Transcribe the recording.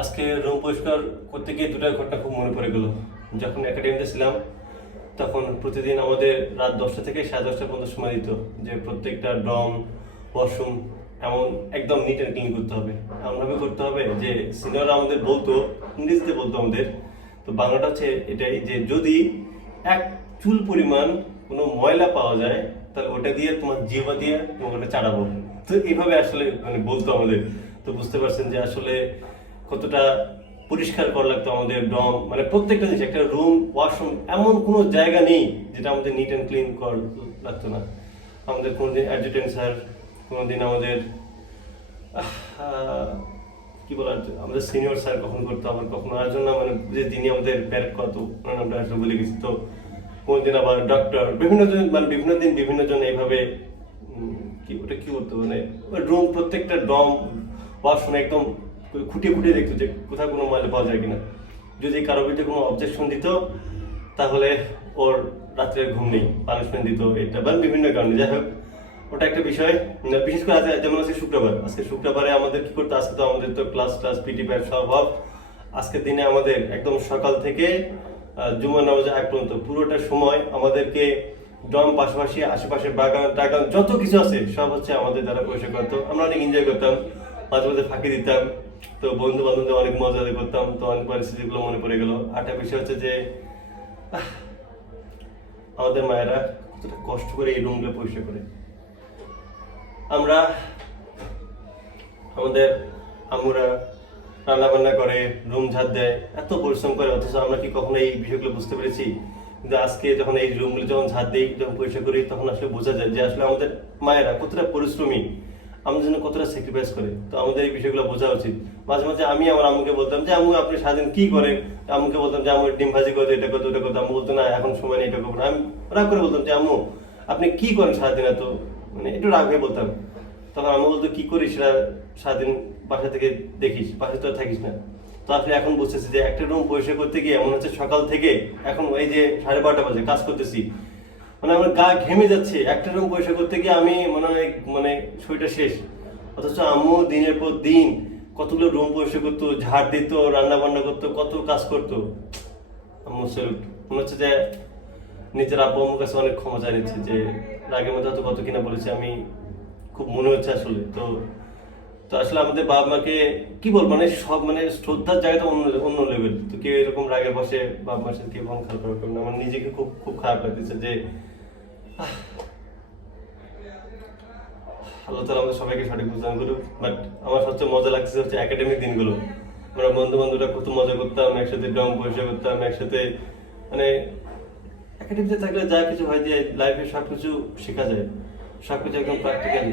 আজকে রুম পরিষ্কার করতে গিয়ে দুটো ঘটনা খুব মনে পড়ে গেল। যখন একাডেমিতে ছিলাম তখন প্রতিদিন আমাদের রাত 10টা থেকে 10:30 পর্যন্ত সময় দিত যে প্রত্যেকটা ড্রম, ওয়াশরুম এমন একদম নিট অ্যান্ড ক্লিন করতে হবে, এমনভাবে করতে হবে যে সিনিয়ররা আমাদের বলতো, ইংরেজিতে বলতো আমাদের, তো বাংলাটা হচ্ছে এটাই যে যদি এক চুল পরিমাণ কোনো ময়লা পাওয়া যায় তাহলে ওটা দিয়ে তোমার জিহ্বা দিয়ে তোমাকে ওটা চাড়াবো। তো এইভাবে আসলে মানে বলতো আমাদের। তো বুঝতে পারছেন যে আসলে কতটা পরিষ্কার করা লাগতো আমাদের ডম, মানে প্রত্যেকটা জিনিস, একটা রুম, ওয়াশরুম, এমন কোনো জায়গা নেই যেটা আমাদের নিট অ্যান্ড ক্লিন করা লাগতো না। আমাদের কোনোদিন অ্যাডজুটেন্ট স্যার, কোনোদিন আমাদের কি বলার, আমাদের সিনিয়র স্যার কখন করতো, আবার কখনো আর জন্য মানে যে যিনি আমাদের প্যারেড করতো ওনার নামটা আসলে বলে গেছি। তো কোনোদিন আবার ডক্টর, বিভিন্ন জন, মানে বিভিন্ন দিন বিভিন্ন জন এইভাবে কি ওটা কি করতো, মানে রুম প্রত্যেকটা ডম, ওয়াশরুম একদম খুঁটিয়ে খুঁটিয়ে দেখতো যে কোথাও কোনো ময়লা পাওয়া যায় কিনা। যদি কারো বিরুদ্ধে কোনো অবজেকশন দিত তাহলে ওর রাত্রে ঘুম নেই, পানিশমেন্ট দিত, এটা বা বিভিন্ন কারণে। যাই হোক, ওটা একটা বিষয়। বিশেষ করে আজ যেমন আজকে শুক্রবার, আজকে শুক্রবারে আমাদের কি করতে, আজকে তো আমাদের তো ক্লাস পিটি প্যাড সব অফ। আজকের দিনে আমাদের একদম সকাল থেকে জুমা নামাজের আগ পর্যন্ত পুরোটা সময় আমাদেরকে ড্রম, পাশাপাশি আশেপাশে বাগান টাগান যত কিছু আছে সব হচ্ছে আমাদের দ্বারা পরিষ্কার করতো। আমরা অনেক এনজয় করতাম, মাঝে মাঝে ফাঁকি দিতাম। তো বন্ধু বান্ধবদের অনেক মজা করতাম। তো অনেক পরিস্থিতিগুলো মনে পড়ে গেল। আরেকটা বিষয় হচ্ছে যে আমাদের মায়েরা কতটা কষ্ট করে এই রুমগুলো পরিষ্কার করে। আমরা আমাদের আম্মুরা রান্না বান্না করে, রুম ঝাড় দেয়, এত পরিশ্রম করে, অথচ আমরা কি কখনো এই বিষয়গুলো বুঝতে পেরেছি? কিন্তু আজকে যখন এই রুমগুলো যখন ঝাড় দিই, যখন পরিষ্কার করি, তখন আসলে বোঝা যায় যে আসলে আমাদের মায়েরা কতটা পরিশ্রমী, আমাদের জন্য কতটা স্যাক্রিফাইস করে। তো আমাদের এই বিষয়গুলো বোঝা উচিত। মাঝে মাঝে আমি আমার আম্মুকে বলতাম যে আম্মু আপনি সারাদিন কি করেন, আম্মুকে বলতাম যে আম্মু ডিম ভাজি করতে, এটা করতে, ওটা করতে। আম্মু বলতো না এখন সময় নেই, এটা করবো না। আমি রাগ করে বলতাম যে আম্মু আপনি কি করেন সারাদিন, এত, মানে একটু রাগ হয়ে বলতাম। তখন আম্মু বলতো কি করিস সেটা সারাদিন, বাসা থেকে দেখিস, বাসায় তো থাকিস না। তো আসলে এখন বুঝতেছি যে একটা রুম পরিষ্কার করতে গিয়ে এমন হচ্ছে সকাল থেকে এখন এই যে 12:30 বাজে কাজ করতেছি, মানে আমার গা ঘেমে যাচ্ছে। একটা রুম পরিষ্কার করতে গিয়ে আমি মনে হয় মানে শরীরটা শেষ। অথচ আম্মু দিনের পর দিন কতগুলো রুম পরিষ্কার করতো, ঝাড় দিত, রান্না বান্না করতো, কত কাজ করতো। আম্মু স্যালুট। মনে হচ্ছে যে নিজের আব্বু আম্মুর কাছে অনেক ক্ষমা চাই নিচ্ছে যে রাগের মধ্যে হয়তো কত কিনা বলেছি আমি, খুব মনে হচ্ছে আসলে। তো তো আসলে আমাদের বাবা মাকে কি বল, মানে সব মানে শ্রদ্ধার জায়গাটা অন্য অন্য লেভেল। তো কেউ এরকম রাগের বসে বাবা মার সাথে কেউ খারাপ করবে না। আমার নিজেকে খুব খুব খারাপ লাগতেছে যে আল্লাহ তাআলা আমাদের সবাইকে সঠিক বুঝান করুক। বাট আমার সবচেয়ে মজা লাগছে হচ্ছে একাডেমিক দিনগুলো। আমরা বন্ধু বান্ধবরা কত মজা করতাম, একসাথে ড্রম পরিষ্কার করতাম একসাথে, মানে একাডেমিতে থাকলে যা কিছু হয় যে লাইফে সবকিছু শেখা যায়, সবকিছু একদম প্র্যাকটিক্যালি।